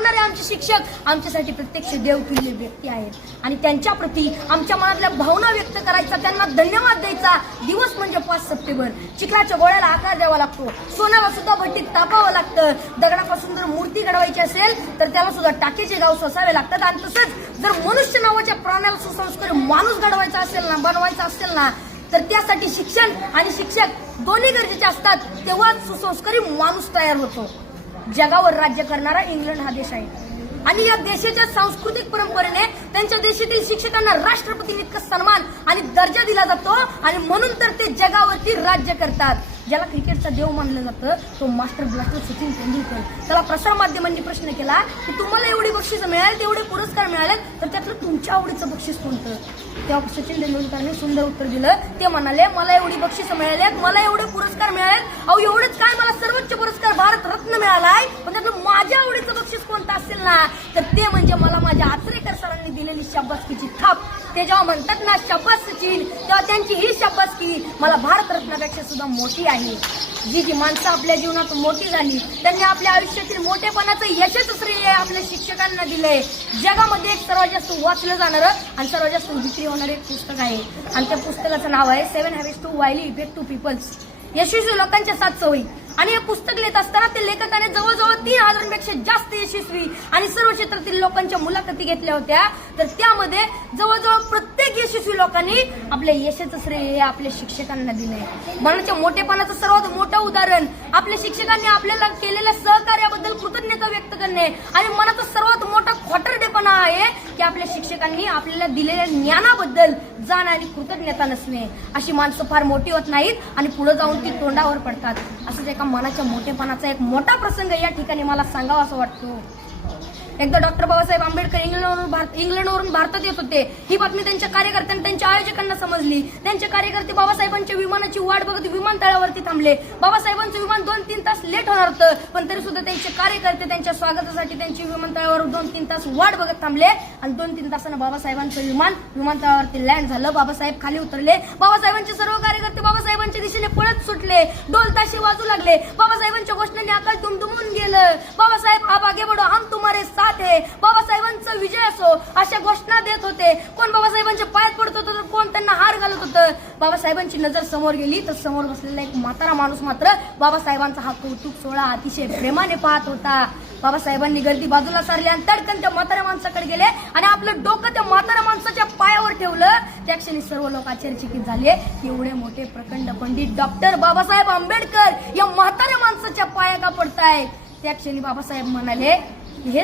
घडवणारे आमचे शिक्षक आमच्यासाठी प्रत्यक्ष देवतुल्य व्यक्ती आहेत आणि त्यांच्या प्रती आमच्या मनातल्या भावना व्यक्त करायचा, त्यांना धन्यवाद द्यायचा दिवस म्हणजे 5 सप्टेंबर. चिखलाच्या गोळ्याला आकार द्यावा लागतो, सोन्याला सुद्धा भट्टीत तापावं लागतं, दगडापासून जर मूर्ती घडवायची असेल तर त्याला सुद्धा टाकेचे गाव सोसावे लागतात. आणि तसंच जर मनुष्य नावाच्या प्राण्याला सुसंस्कारी माणूस घडवायचा असेल ना, बनवायचा असेल ना, तर त्यासाठी शिक्षण आणि शिक्षक दोन्ही गरजेचे असतात. तेव्हाच सुसंस्कारी माणूस तयार होतो. जगावर राज्य करणारा इंग्लंड हा देश आहे आणि या देशाच्या सांस्कृतिक परंपरेने त्यांच्या देशातील शिक्षकांना राष्ट्रपतींइतका सन्मान आणि दर्जा दिला जातो आणि म्हणून तर ते जगावरती राज्य करतात. ज्याला क्रिकेटचा देव मानलं जातं तो मास्टर ब्लास्टर सचिन तेंडुलकर. त्याला प्रसार माध्यमांनी प्रश्न केला की तुम्हाला एवढी बक्षीस मिळाली, तेवढे पुरस्कार मिळाले, तर त्यातलं तुमच्या आवडीचं बक्षीस कोणतं? तेव्हा सचिन तेंडुलकरने सुंदर उत्तर दिलं. ते म्हणाले, मला एवढी बक्षीस मिळाली, मला एवढे पुरस्कार मिळाले, अहो एवढेच काय, मला सर्वोच्च पुरस्कार भारत रत्न मिळालाय, पण त्यातलं माझ्या आवडीचं बक्षीस कोणतं असेल ना, तर ते म्हणजे मला माझ्या आचरेकर सरांनी दिलेली शाबासकीची थाप. ते जेव्हा म्हणतात ना शाबास सचिन, तेव्हा त्यांची ही शाबासकी मला भारत रत्नापेक्षा सुद्धा मोठी आहे. जी माणसं आपल्या जीवनात मोठी झाली त्यांनी आपल्या आयुष्यातील मोठेपणाचं यशच श्रेय आपल्या शिक्षकांना दिलंय. जगामध्ये एक सर्वात जास्त वाचलं जाणारं आणि सर्वात जास्त विक्री होणारं एक पुस्तक आहे आणि त्या पुस्तकाचं नाव आहे 7 Habits to Highly Effective People. यशस्वी लोकांच्या 7 सवयी. आणि हे पुस्तक लिहित असताना ते लेखकाने जवळजवळ 3000 पेक्षा जास्त यशस्वी आणि सर्व क्षेत्रातील लोकांच्या मुलाखती घेतल्या होत्या. तर त्यामध्ये जवळजवळ प्रत्येक यशस्वी लोकांनी आपल्या यशाचं श्रेय आपल्या शिक्षकांना दिलंय. मनाच्या मोठेपणाचं सर्वात मोठं उदाहरण आपल्या शिक्षकांनी आपल्याला केलेल्या सहकार्याबद्दल कृतज्ञता व्यक्त करणे आणि मनाचा सर्वात मोठा खोटरडेपणा आहे की आपल्या शिक्षकांनी आपल्याला दिलेल्या ज्ञानाबद्दल जाण आणि कृतज्ञता नसणे. अशी माणसं फार मोठी होत नाहीत आणि पुढे जाऊन ती तोंडावर पडतात. असंच एका मनाच्या मोठेपणाचा एक मोठा प्रसंग या ठिकाणी मला सांगावा असं वाटतो. एकदा डॉक्टर बाबासाहेब आंबेडकर इंग्लंडवरून भारतात येत होते. ही बातमी त्यांच्या कार्यकर्त्यांना, त्यांच्या आयोजकांना समजली. त्यांचे कार्यकर्ते बाबासाहेबांच्या विमानाची वाट बघत विमानतळावरती थांबले. बाबासाहेबांचं विमान 2-3 तास लेट होणार होतं, पण तरी सुद्धा त्यांचे कार्यकर्ते त्यांच्या स्वागतासाठी त्यांची विमानतळावर 2-3 तास वाट बघत थांबले आणि 2-3 तासानं बाबासाहेबांचं विमान विमानतळावरती लँड झालं. बाबासाहेब खाली उतरले. बाबासाहेबांचे सर्व कार्यकर्ते बाबासाहेबांच्या दिशेने पळत सुटले. ढोल ताशे वाजू लागले. बाबासाहेबांच्या घोषणांनी आकाश दुमदुमून गेलं. बाबासाहेब आप आगे बढ़ो, हम तुम्हारे साथ है, बाबासाहेबांचा विजय असो, अशा घोषणा देत होते. कोण बाबासाहेबांच्या पायात पडत होतं तर कोण त्यांना हार घालत होतं. बाबासाहेबांची नजर समोर गेली तर समोर बसलेला एक म्हातारा माणूस मात्र बाबासाहेबांचा हा कौतुक सोहळा अतिशय प्रेमाने पाहत होता. बाबासाहेबांनी गर्दी बाजूला सारली आणि तडकन त्या म्हाताऱ्या माणसाकडे गेले आणि आपलं डोकं त्या म्हाताऱ्या माणसाच्या पायावर ठेवलं. त्या क्षणी सर्व लोक आश्चर्यचकित झाले. एवढे मोठे प्रखंड पंडित डॉक्टर बाबासाहेब आंबेडकर या म्हाताऱ्या माणसाच्या पाया का पडतायत. त्या क्षणी बाबासाहेब म्हणाले, हे